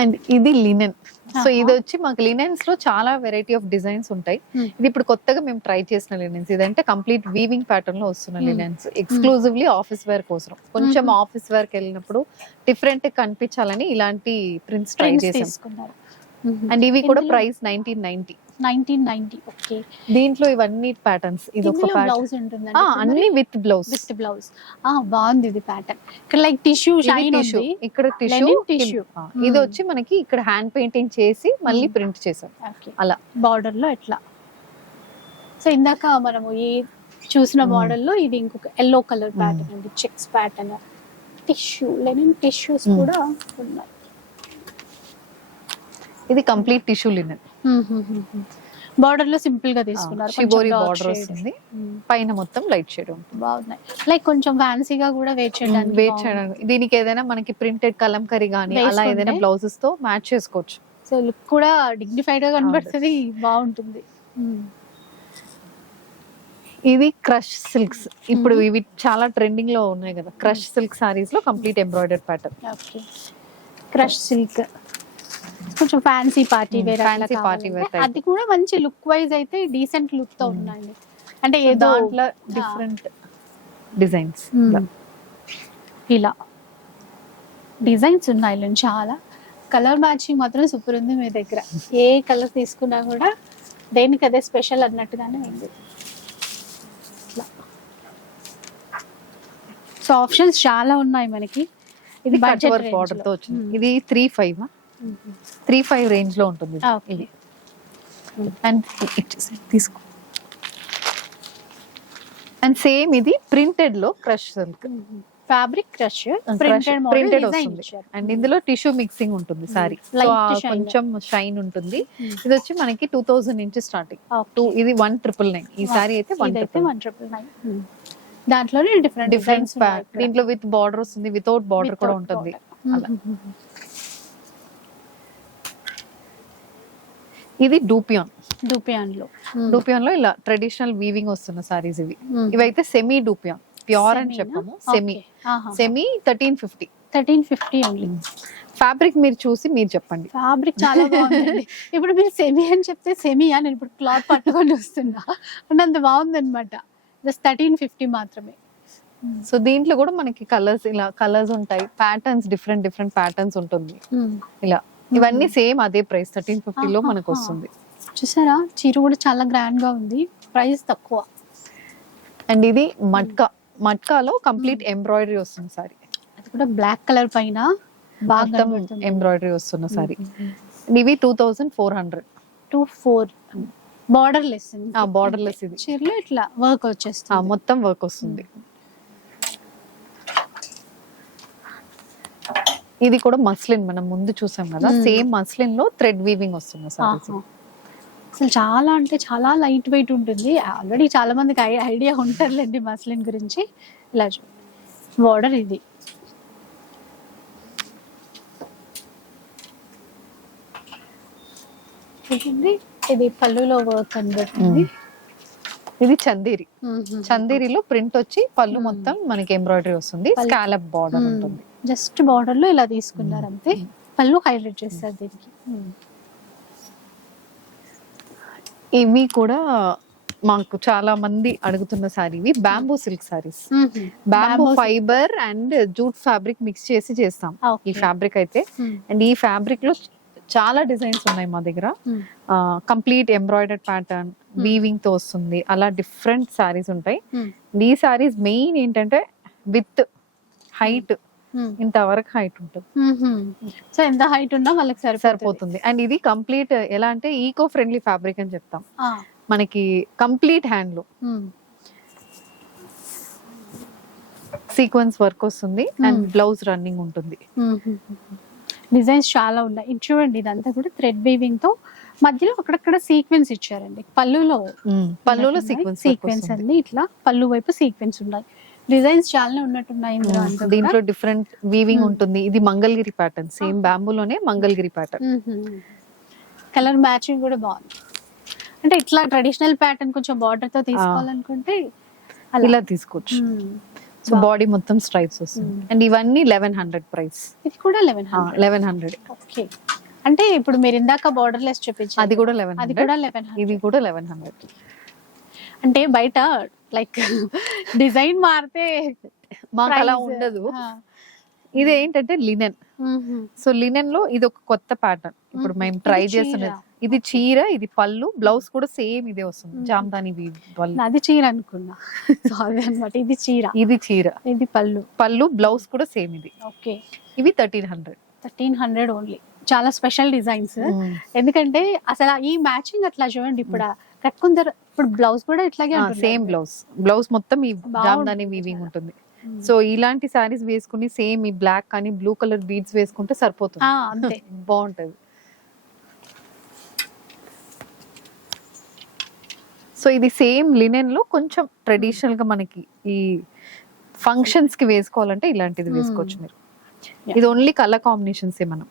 అండ్ ఇది లినెన్. సో ఇది వచ్చి మాకు లినెన్స్ లో చాలా వెరైటీ ఆఫ్ డిజైన్స్ ఉంటాయి. ఇది ఇప్పుడు కొత్తగా మేము ట్రై చేసిన లినెన్స్. ఇదంటే కంప్లీట్ వీవింగ్ ప్యాటర్న్ లో వస్తున్న లినెన్స్, ఎక్స్క్లూజివ్లీ ఆఫీస్ వేర్ కోసం. కొంచెం ఆఫీస్ వేర్ కి వెళ్ళినప్పుడు డిఫరెంట్ కనిపించాలని ఇలాంటి ప్రింట్స్ ట్రై చేసాం. అండ్ ఇవి కూడా ప్రైస్ 1990. ఓకే. దీంట్లో ఇవన్నీ ప్యాటర్న్స్. ఇది ఒక బ్లౌజ్ ఉంటుందండి అన్ని విత్ బ్లౌజ్. బాగుంది ఇది ప్యాటర్న్. ఇక్కడ లైక్ టిష్యూ షైన్ ఉంది, ఇక్కడ Linen టిష్యూ. tissue. ఇది వచ్చి మనకి ఇక్కడ హ్యాండ్ పెయింటింగ్ చేసి మళ్ళీ ప్రింట్ చేసాం అలా బార్డర్ లో ఎట్లా. సో ఇందాక మనము ఈ చూసిన బార్డర్ లో ఇది ఇంకొక ఎల్లో కలర్ ప్యాటర్న్ అండి, checks pattern. Tissue linen tissues కూడా ఉన్నాయి. ఇది కంప్లీట్ టిష్యూ లినెన్. బార్డర్ లో సింపుల్ గా తీసుకున్నారు, షిబోరి బార్డర్ వస్తుంది, పైన మొత్తం లైట్ షేడ్ ఉంటుంది. బాగున్నాయి. లైక్ కొంచెం ఫ్యాన్సీగా కూడా వేర్ చేయడానికి. దీనికి ఏదైనా మనకి ప్రింటెడ్ కలంకరీ గానీ అలా ఏదైనా బ్లౌజెస్ తో మ్యాచ్ చేసుకోవచ్చు. సో లుక్ కూడా డిగ్నిఫైడ్ గా కనబడుతుంది, బాగుంటుంది. ఇది క్రష్ సిల్క్స్. ఇప్పుడు ఇవి చాలా ట్రెండింగ్ లో ఉన్నాయి కదా, క్రష్ సిల్క్ సారీస్ లో complete embroidered pattern. Okay. Crush silk కొంచెం fancy party wear, fancy party wear అది కూడా మంచి లుక్ వైజ్ అయితే డీసెంట్ లుక్ తో ఉన్నాయండి. అంటే ఏదో దాంట్లో డిఫరెంట్ డిజైన్స్ ఇలా డిజైన్స్ ఉన్నాయి చాలా. కలర్ మ్యాచింగ్ మాత్రం సూపర్ ఉంది మీ దగ్గర. ఏ కలర్ తీసుకున్నా కూడా దేనికి అదే స్పెషల్ అన్నట్టుగానే ఉంది. సో ఆప్షన్స్ చాలా ఉన్నాయి మనకి. ఇది బడ్జెట్ బార్డర్ తో వచ్చింది. ఇది 3,500 రేంజ్ లో ఉంటుంది ఇది. అండ్ తీసుకో. అండ్ సేమ్ ఇది ప్రింటెడ్ లో crush silk fabric crush printed వస్తుంది. అండ్ ఇందులో టిష్యూ మిక్సింగ్ ఉంటుంది సారీ, కొంచెం షైన్ ఉంటుంది. ఇది వచ్చి మనకి 2,000 నుంచి స్టార్టింగ్. ఇది 1,999. ఈ సారీ అయితే 1,999. దాంట్లోనే డిఫరెంట్ దీంట్లో విత్ బార్డర్ వస్తుంది, వితౌట్ బార్డర్ కూడా ఉంటుంది. ఇది డూపియాన్ లో ఇలా ట్రెడిషనల్ వీవింగ్ వస్తున్న సారీస్ ఇవి. ఇవైతే సెమీ డూపియాన్, ప్యూర్ అని చెప్పాము. Semi 1350 only. ఫ్యాబ్రిక్ మీరు చూసి మీరు చెప్పండి. ఫ్యాబ్రిక్ చాలా బాగుంది. ఇప్పుడు మీరు సెమీ అని చెప్తే సెమీయా, నేను ఇప్పుడు క్లాత్ పట్టుకొని వస్తున్నా అంటే అంత బాగుంది అనమాట. జస్ట్ 1350 మాత్రమే. సో దీంట్లో కూడా మనకి కలర్స్, ఇలా కలర్స్ ఉంటాయి, ప్యాటర్న్స్ డిఫరెంట్ ప్యాటర్న్స్ ఉంటుంది ఇలా. ఇవన్నీ సేమ్ అదే ప్రైస్ 1350 లో మనకు వస్తుంది. చూసారా చీర కూడా చాలా గ్రాండ్ గా ఉంది, ప్రైస్ తక్కువ. అండ్ ఇది మట్కాలో కంప్లీట్ ఎంబ్రాయిడరీ వస్తుంది సారీ, అది కూడా బ్లాక్ కలర్ పైన బాగా ఎంబ్రాయిడరీ వస్తున్న సారీ. ఇవి 2400. 24 బార్డర్ లెస్. బార్డర్ లెస్ ఇది చీరలో ఇట్లా వర్క్ వచ్చేస్తుంది, మొత్తం వర్క్ వస్తుంది. ఇది కూడా మస్లిన్ మనం ముందు చూసాం కదా, సేమ్ మస్లిన్ లో థ్రెడ్ వీవింగ్ వస్తుంది సారీస్. అసలు చాలా అంటే చాలా లైట్ వెయిట్ ఉంటుంది. ఆల్రెడీ చాలా మందికి ఐడియా ఉంటారులేండి మస్లిన్ గురించి. ఇలా బార్డర్ ఇది ఇది పళ్ళులో వర్క్ కనబడుతుంది. ఇది చందేరి, చందేరిలో ప్రింట్ వచ్చి పళ్ళు మొత్తం మనకి ఎంబ్రాయిడరీ వస్తుంది, స్కాలప్ బార్డర్ ఉంటుంది. జస్ట్ బార్డర్ లో ఇలా తీసుకున్నారు అంతే, పళ్ళు హైలైట్ చేస్తారు దీనికి. ఇవి కూడా మాకు చాలా మంది అడుగుతున్న సారీ, ఇవి bamboo silk saris. Bamboo fibre and jute fabric mix చేసి చేస్తాం ఈ ఫ్యాబ్రిక్ అయితే. అండ్ ఈ ఫ్యాబ్రిక్ లో చాలా డిజైన్స్ ఉన్నాయి మా దగ్గర. కంప్లీట్ ఎంబ్రాయిడర్డ్ ప్యాటర్న్ వీవింగ్ తో వస్తుంది, అలా డిఫరెంట్ సారీస్ ఉంటాయి. ఈ సారీస్ మెయిన్ ఏంటంటే విత్ హైట్ ఇంతవరకు హైట్ ఉంటుంది. సో ఎంత హైట్ ఉన్నా వాళ్ళకి సరిపోతుంది. అండ్ ఇది కంప్లీట్ ఎలా అంటే ఈకో ఫ్రెండ్లీ ఫ్యాబ్రిక్ అని చెప్తాం. మనకి కంప్లీట్ హ్యాండ్లూమ్ సీక్వెన్స్ వర్క్ వస్తుంది అండ్ బ్లౌజ్ రన్నింగ్ ఉంటుంది. డిజైన్స్ చాలా ఉన్నాయి. ఇది చూడండి, ఇదంతా కూడా థ్రెడ్ వీవింగ్ తో మధ్యలో అక్కడక్కడ సీక్వెన్స్ ఇచ్చారండి. పళ్ళులో సీక్వెన్స్ అన్ని ఇట్లా పళ్ళు వైపు సీక్వెన్స్ ఉన్నాయి. డిజైన్స్ చాలా ఉన్నట్టున్నాయి దీంట్లో డిఫరెంట్ వీవింగ్ ఉంటుంది. ఇది మంగళగిరి ప్యాటర్న్, సేమ్ బ్యాంబూలోనే మంగళగిరి ప్యాటర్న్. కలర్ మ్యాచింగ్ కూడా బాగుంది. అంటే ఇట్లా ట్రెడిషనల్ ప్యాటర్న్ కొంచెం బార్డర్ తో తీసుకోవాలనుకుంటే ఇలా తీసుకోవచ్చు. సో బాడీ మొత్తం స్ట్రైప్స్ వస్తుంది. అండ్ ఇవన్నీ 1100 ప్రైస్. ఇది కూడా 1100. ఓకే, అంటే ఇప్పుడు మీరు ఇందాక బార్డర్ లెస్ చూపించారు, అది కూడా 1100. అది కూడా 1100. ఇది కూడా 1100. అంటే బయట లైక్ డిజైన్ మారితే మాకు అలా ఉండదు. ఇది ఏంటంటే లినెన్. సో లినెన్ లో ఇది ఒక కొత్త ప్యాటర్న్ ఇప్పుడు మేము ట్రై చేస్తున్నది. ఇది చీర, ఇది పళ్ళు, బ్లౌజ్ కూడా సేమ్ ఇదే వస్తుంది, జామ్దాని. అది చీర అనుకున్నా, సారీ అన్నమాట. ఇది చీర, ఇది పళ్ళు, బ్లౌజ్ కూడా సేమ్ ఇది. ఓకే, ఇవి 1300 ఓన్లీ. చాలా స్పెషల్ డిజైన్స్. ఎందుకంటే అసలు ఈ మ్యాచింగ్ అట్లా చూడండి, ఇప్పుడు కట్టుకున్న ఇప్పుడు బ్లౌజ్ కూడా ఇట్లాగే సేమ్ బ్లౌజ్ మొత్తం ఈ జామ్దాని వీవింగ్ ఉంటుంది. సో ఇలాంటి సారీస్ వేసుకుని సేమ్ ఈ బ్లాక్ కానీ బ్లూ కలర్ బీడ్స్ వేసుకుంటే సరిపోతుంది, అంతే బాగుంటది. సో ఇది సేమ్ లినెన్ లో కొంచెం ట్రెడిషనల్ గా మనకి ఈ ఫంక్షన్స్ కి వేసుకోవాలంటే ఇలాంటిది వేసుకోవచ్చు మీరు. ఇది ఓన్లీ కలర్ కాంబినేషన్స్ ఏ. మనం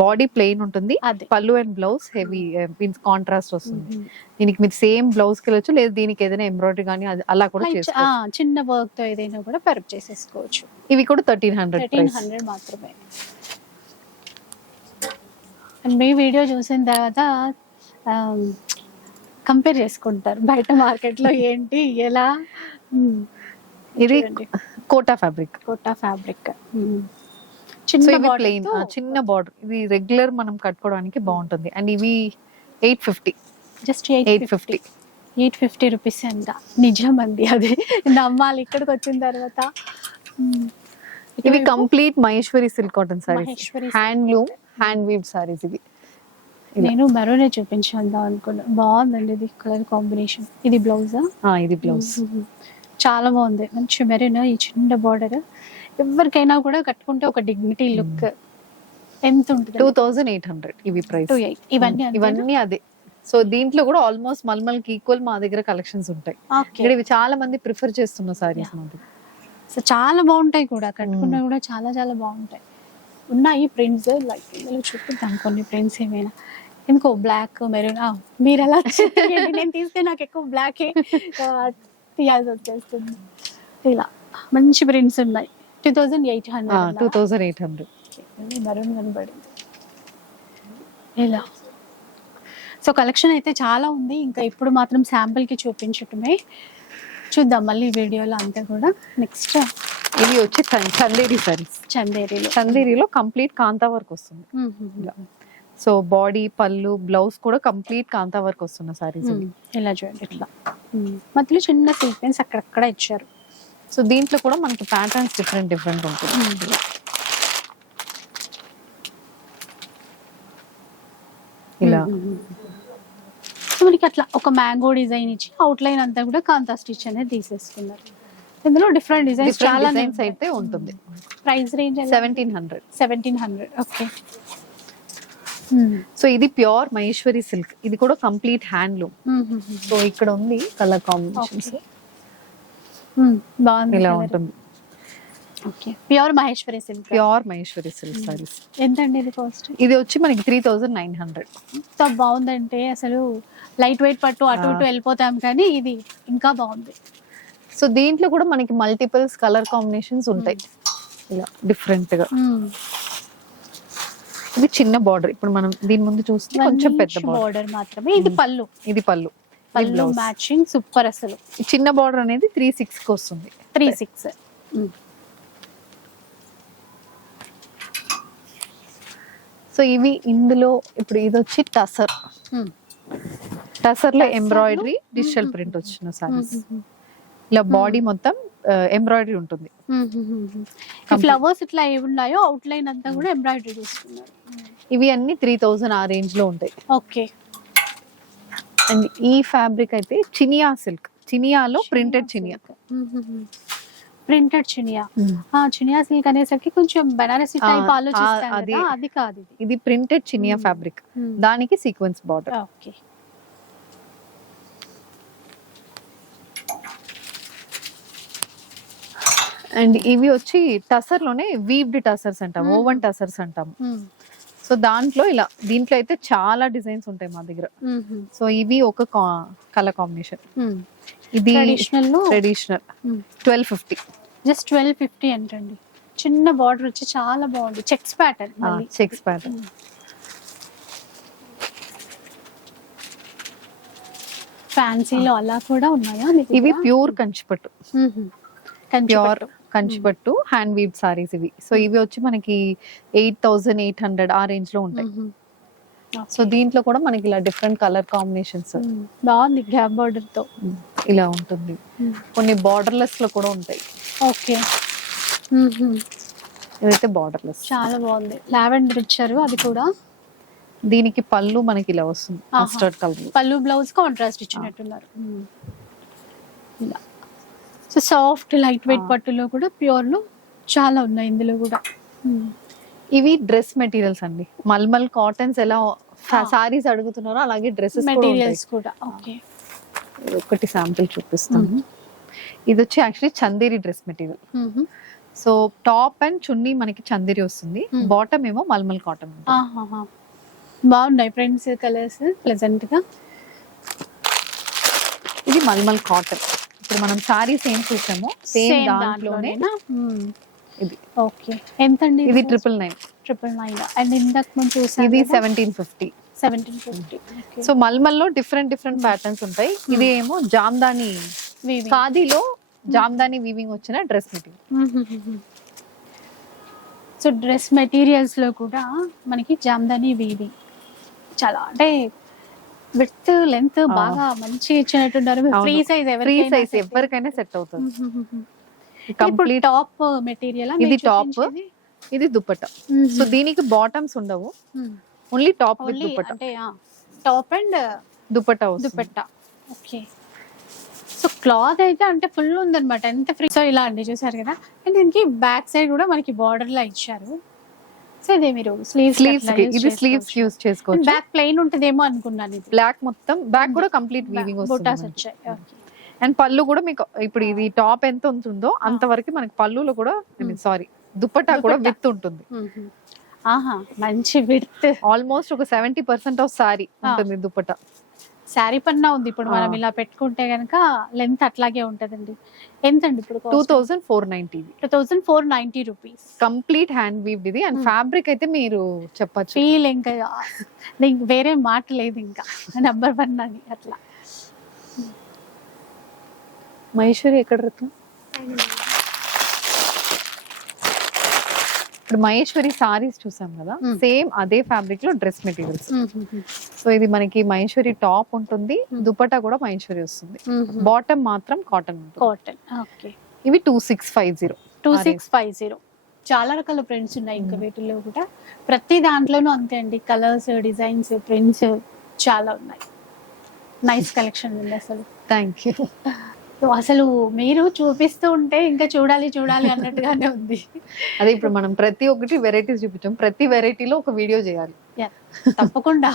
బాడీ ప్లెయిన్ ఉంటుంది, పళ్ళు and blouse heavy means contrast వస్తుంది. దీనికి మీరు సేమ్ బ్లౌజ్ కి వెళ్ళొచ్చు, లేదా దీనికి ఏదైనా ఎంబ్రాయిడరీ కానీ అలా కూడా చేసుకోవచ్చు. చిన్న వర్క్ తో ఏదైనా కూడా పెరప్ చేసేసుకోవచ్చు. ఇవి కూడా 1300 మాత్రమే. మీ వీడియో చూసిన తర్వాత కంపేర్ చేసుకుంటారు బయట మార్కెట్ లో ఏంటి ఎలా. ఇది కోటా ఫ్యాబ్రిక్. చిన్న బార్డర్. ఇది రెగ్యులర్ మనం కట్టుకోవడానికి బాగుంటుంది. అండ్ ఇవి 850. జస్ట్ 850 రూపీస్ అంట. నిజం అండి, అది నమ్మాలి ఇక్కడికి వచ్చిన తర్వాత. ఇవి complete Maheshwari silk cotton saris, handloom hand weave saris. ఇవి నేను మెరూనే చూపించాను అనుకున్నా, బాగుందండి ఇది కలర్ కాంబినేషన్. ఇది బ్లౌజా? ఇది బ్లౌజ్. చాలా బాగుంది, మంచి మెరూన్, ఈ చిన్న బార్డర్. ఎవరికైనా కూడా కట్టుకుంటే ఒక డిగ్నిటీ లుక్. ఎంత ఉంటుంది? 2800 ఇవి ప్రైస్. ఇవన్నీ అదే. సో దీంట్లో కూడా ఆల్మోస్ట్ మల్మల్కి ఈక్వల్ మా దగ్గర కలెక్షన్స్ ఉంటాయి. ఇవి చాలా మంది ప్రిఫర్ చేస్తున్న సారీస్. సో చాలా బాగుంటాయి కూడా, కట్టుకున్నా కూడా చాలా చాలా బాగుంటాయి. ఉన్నాయి ప్రింట్స్, లైక్ చూపిద్దాం కొన్ని ప్రింట్స్ ఏమైనా. ఎందుకో బ్లాక్ మెరూన్ మీరు ఎలా నేను తీస్తే నాకు ఎక్కువ బ్లాకే తీయాల్సి వచ్చేస్తుంది. ఇలా మంచి ప్రింట్స్ ఉన్నాయి. 2800 మెరూన్ కనబడింది ఇలా. సో కలెక్షన్ అయితే చాలా ఉంది, ఇంకా ఇప్పుడు మాత్రం శాంపుల్ కి చూపించటమే. చూద్దాం మళ్ళీ వీడియోలో అంతా కూడా. నెక్స్ట్ ఇవి వచ్చి చందేరి సారీస్. చందేరిలో కంప్లీట్ కాంతా వర్క్ వస్తుంది. సో బాడీ పళ్ళు బ్లౌజ్ కూడా కంప్లీట్ కాంతా వర్క్ వస్తున్న సారీస్. ఇలా చూడండి ఇట్లా మధ్యలో చిన్న సీక్వెన్స్ అక్కడక్కడ ఇచ్చారు. సో దీంట్లో కూడా మనకి ప్యాటర్న్స్ డిఫరెంట్ ఉంటుంది. ఇలా సో మనకి అట్లా ఒక మ్యాంగో డిజైన్ ఇచ్చి అవుట్ లైన్ అంతా కూడా కాంతా స్టిచ్ అనేది తీసేసుకున్నారు. ఇందులో డిఫరెంట్ డిజైన్స్ చాలా డిజైన్స్ అయితే ఉంటుంది. Price range 1700. ఓకే. సో ఇది ప్యూర్ మహేశ్వరి సిల్క్, ఇది కూడా కంప్లీట్ హ్యాండ్లూమ్. సో ఇక్కడ ఉంది కలర్ కాంబినేషన్స్ బాగుంది, ఇలా ఉంటుంది. Okay, pure Maheshwari silk. Pure Maheshwari silk saris. ఎంతండి ఇది కాస్ట్? ఇది వచ్చి మనకి 3900. ఎంత బాగుందంటే అసలు లైట్ వెయిట్ పట్టు అటు ఇటు వెళ్ళిపోతాం కానీ ఇది ఇంకా బాగుంది. సో దీంట్లో కూడా మనకి మల్టిపుల్స్ కలర్ కాంబినేషన్స్ ఉంటాయి ఇలా డిఫరెంట్ గా. ఇది చిన్న బార్డర్, ఇప్పుడు మనం దీని ముందు చూస్తే కొంచెం పెద్ద బార్డర్ మాత్రమే. ఇది పళ్ళు, ఇది పళ్ళు మ్యాచింగ్ సూపర్. అసలు ఈ చిన్న బార్డర్ అనేది 36 కి వస్తుంది. 36. సో ఇవి ఇందులో ఇప్పుడు ఇది వచ్చి టసర్ లో ఎంబ్రాయిడరీ డిజిటల్ ప్రింట్ వచ్చిన సారీస్. ఇలా బాడీ మొత్తం ఎంబ్రాయిడరీ ఉంటుంది. ఫ్లవర్స్ ఇట్లా ఏవి ఉన్నాయో అవుట్ లైన్ అంతా కూడా ఎంబ్రాయిడరీ చేసుకున్నారు. ఇవి అన్ని 3000 ఆ రేంజ్ లో ఉంటాయి. ఓకే. అండ్ ఈ ఫ్యాబ్రిక్ అయితే చినియా సిల్క్, చినియాలో printed Chiniya. Printed Chiniya. Chiniya silk అనేసరికి కొంచెం బనారసి టైప్ ఆలోచిస్తాం కదా, అది కాదు. ఇది ప్రింటెడ్ చినియా ఫ్యాబ్రిక్, దానికి సీక్వెన్స్ బార్డర్. ఓకే. అండ్ ఇవి వచ్చి టసర్ లోనే వీవ్డ్ టసర్స్ అంటాం, ఓవెన్ టసర్స్ అంటాం. సో దాంట్లో ఇలా దీంట్లో అయితే చాలా డిజైన్స్ ఉంటాయి మా దగ్గర. సో ఇవి ఒక కలర్ కాంబినేషన్. ఇది ట్రెడిషనల్ 1250. జస్ట్ 1250 అంటండి. చిన్న బార్డర్ వచ్చి చాలా బాగుంది, చెక్స్ ప్యాటర్న్. Checks pattern. ఫ్యాన్సీలో అలా కూడా ఉన్నాయా? ఇవి ప్యూర్ కంచిపట్టు, ప్యూర్ కంచిపట్టు హ్యాండ్ వీవ్ సారీస్ ఇవి. సో ఇవి వచ్చి మనకి 8800 ఆ రేంజ్ లో ఉంటాయి. సో దీంట్లో కూడా మనకి ఇలా డిఫరెంట్ కలర్ కాంబినేషన్స్. బాగుంది, గ్యాప్ బార్డర్ తో ఇలా ఉంటుంది. కొన్ని బార్డర్లెస్ లో కూడా ఉంటాయి. ఓకే. ఇదైతే బార్డర్లెస్, చాలా బాగుంది. లావెండర్ ఇచ్చారు, అది కూడా. దీనికి పళ్ళు మనకి ఇలా వస్తుంది, మస్టర్డ్ కలర్. పళ్ళు బ్లౌజ్ కాంట్రాస్ట్ ఇచ్చినట్టున్నారు. ఇలా సో సాఫ్ట్ లైట్ వెయిట్ పట్టులో కూడా ప్యూర్ లో చాలా ఉన్నాయి ఇందులో కూడా. ఇవి డ్రెస్ మెటీరియల్స్ అండి. మల్మల్ కాటన్స్ ఎలా సారీస్ అడుగుతున్నారో అలాగే డ్రెస్సెస్ మెటీరియల్స్ కూడా. ఓకే. ఒకటి శాంపిల్ చూపిస్తాను. ఇది వచ్చి actually Chanderi dress material. So top and chunni మనకి చందేరి వస్తుంది, బాటమ్ ఏమో మల్మల్ కాటన్. బాగున్నాయి ప్రింట్స్, కలర్స్ ప్లెజెంట్ గా. ఇది మల్మల్ కాటన్. ఇప్పుడు మనం సారీస్ ఏం చూసామో సేమ్ దాంట్లోనే ఇది. ఓకే. ఎంతండి ఇది 999. అండ్ ఇందాక మనం చూసాం ఇది 1750. సో మల్మల్ లో డిఫరెంట్ ప్యాటర్న్స్ ఉంటాయి. ఇది ఏమో జామ్దాని, ఖాదీలో జామ్దాని వీవింగ్ వచ్చిన dress material. So dress materials లో కూడా మనకి జామ్దాని వీవింగ్ చాలా, అంటే విడ్త్ లెంత్ బాగా మంచి ఇచ్చినట్టున్నారు. ఫ్రీ సైజ్ ఎవరికైనా సెట్ అవుతుంది. Complete top material. ఇది టాప్, ఇది దుపట్టా. సో దీనికి బాటమ్స్ ఉండవు, ఓన్లీ టాప్ విత్ దుపట్టా. అంటే top and dupatta. Okay. So cloth అయితే అంటే ఫుల్ ఉందన్నమాట, ఎంత ఫ్రీ. సో ఇలా అండి చూసారు కదా. అండ్ దీనికి బ్యాక్ సైడ్ కూడా మనకి బార్డర్ లా ఇచ్చారు. సో ఇదే మీరు స్లీవ్స్ యూస్ చేసుకోవచ్చు. బ్యాక్ ప్లెయిన్ ఉంటదేమో అనుకున్నాను. ఇది బ్లాక్ మొత్తం, బ్యాక్ కూడా కంప్లీట్ వీవింగ్ వస్తుంది. బుటాస్ వచ్చాయి. ఓకే. అండ్ పళ్ళు కూడా మీకు ఇప్పుడు ఇది టాప్ ఎంత ఉంటుందో అంతవరకు మనకి పళ్ళులో కూడా, సారీ దుపట్టా కూడా విత్ ఉంటుంది. మంచి విడ్త్, ఆల్మోస్ట్ ఒక 70% ఆఫ్ సారీ ఉంటుంది దుపట్టా. శారీ పన్నా ఉంది. ఇప్పుడు మనం ఇలా పెట్టుకుంటే గనక లెంత్ అట్లాగే ఉంటదండి. ఎంతండి ఇప్పుడు? 2490. 2490 రూపీస్. కంప్లీట్ హ్యాండ్ వీవ్డ్ ఇది. అండ్ ఫ్యాబ్రిక్ అయితే మీరు చెప్పచ్చు, ఫీల్ ఇంకా వేరే మాట లేదు, ఇంకా నంబర్ 1 అని అట్లా. మహేశ్వరి ఎక్కడ రత్నం? ఇప్పుడు మహేశ్వరి సారీస్ చూసాం కదా, Hmm. సేమ్ అదే ఫ్యాబ్రిక్ లో డ్రెస్ మెటీరియల్స్. సో ఇది మనకి మహేశ్వరి టాప్ ఉంటుంది, దుపట్టా కూడా మహేశ్వరి వస్తుంది, బాటమ్ మాత్రం కాటన్ ఉంటుంది. కాటన్. ఓకే. ఇవి 2650. 2650. చాలా రకాల ప్రింట్స్ ఉన్నాయి ఇంకా వీటిల్లో కూడా. ప్రతి దాంట్లోనూ అంతే అండి, కలర్స్, డిజైన్స్, ప్రింట్స్ చాలా ఉన్నాయి. నైస్ కలెక్షన్ ఉంది అసలు. Thank you. సో అసలు మీరు చూపిస్తూ ఉంటే ఇంకా చూడాలి చూడాలి అన్నట్టుగానే ఉంది. అదే ఇప్పుడు మనం ప్రతి ఒక్కటి వెరైటీస్ చూపించాం, ప్రతి వెరైటీలో ఒక వీడియో చేయాలి. తప్పకుండా.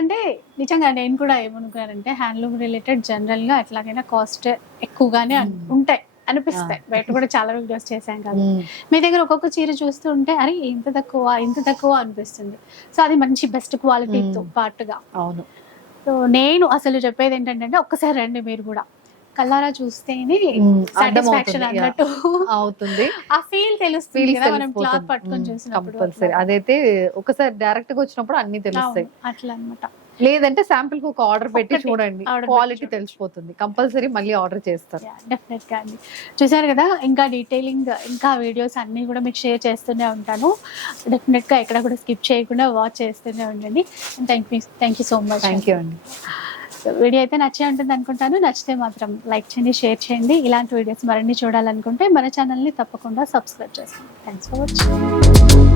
అంటే నిజంగా నేను కూడా ఏమనుకున్నానంటే హ్యాండ్లూమ్ రిలేటెడ్ జనరల్ గా ఎట్లాగైనా కాస్ట్ ఎక్కువగానే ఉంటాయి అనిపిస్తాయి. బయట కూడా చాలా వీడియోస్ చేశాం కదా, మీ దగ్గర ఒక్కొక్క చీర చూస్తూ ఉంటే అరే ఇంత తక్కువ అనిపిస్తుంది. సో అది మంచి బెస్ట్ క్వాలిటీతో పాటుగా. అవును. సో నేను అసలు చెప్పేది ఏంటంటే ఒక్కసారి రండి మీరు కూడా, కల్లారా చూస్తేనే సాటిస్ఫాక్షన్ అన్నట్టు అవుతుంది, ఆ ఫీల్ తెలుస్తుంది కదా మనం క్లాత్ పట్టుకొని చూసినప్పుడు. కంపల్సరీ అదైతే ఒకసారి డైరెక్ట్ గా వచ్చినప్పుడు అన్ని తెలుస్తాయి. అట్లా అన్నమాట. లేదంటే శాంపిల్ కు ఒక ఆర్డర్ పెట్టి ఒక్కటి చూడండి, order క్వాలిటీ తెలిసిపోతుంది. కంపల్సరీ మళ్ళీ ఆర్డర్ చేస్తారు. డెఫినెట్ గా అండి. చూసారు కదా, ఇంకా డీటెయిలింగ్ ఇంకా వీడియోస్ అన్ని కూడా మీకు షేర్ చేస్తూనే ఉంటాను. డెఫినెట్ గా ఎక్కడ కూడా స్కిప్ చేయకుండా వాచ్ చేస్తూనే ఉండండి. Thank you so much. Thank you అండి. వీడియో అయితే నచ్చే ఉంటుంది అనుకుంటాను. నచ్చితే మాత్రం లైక్ చేయండి, షేర్ చేయండి. ఇలాంటి వీడియోస్ మరిన్ని చూడాలనుకుంటే మన ఛానల్ని తప్పకుండా సబ్స్క్రైబ్ చేసుకోండి. Thanks for watching.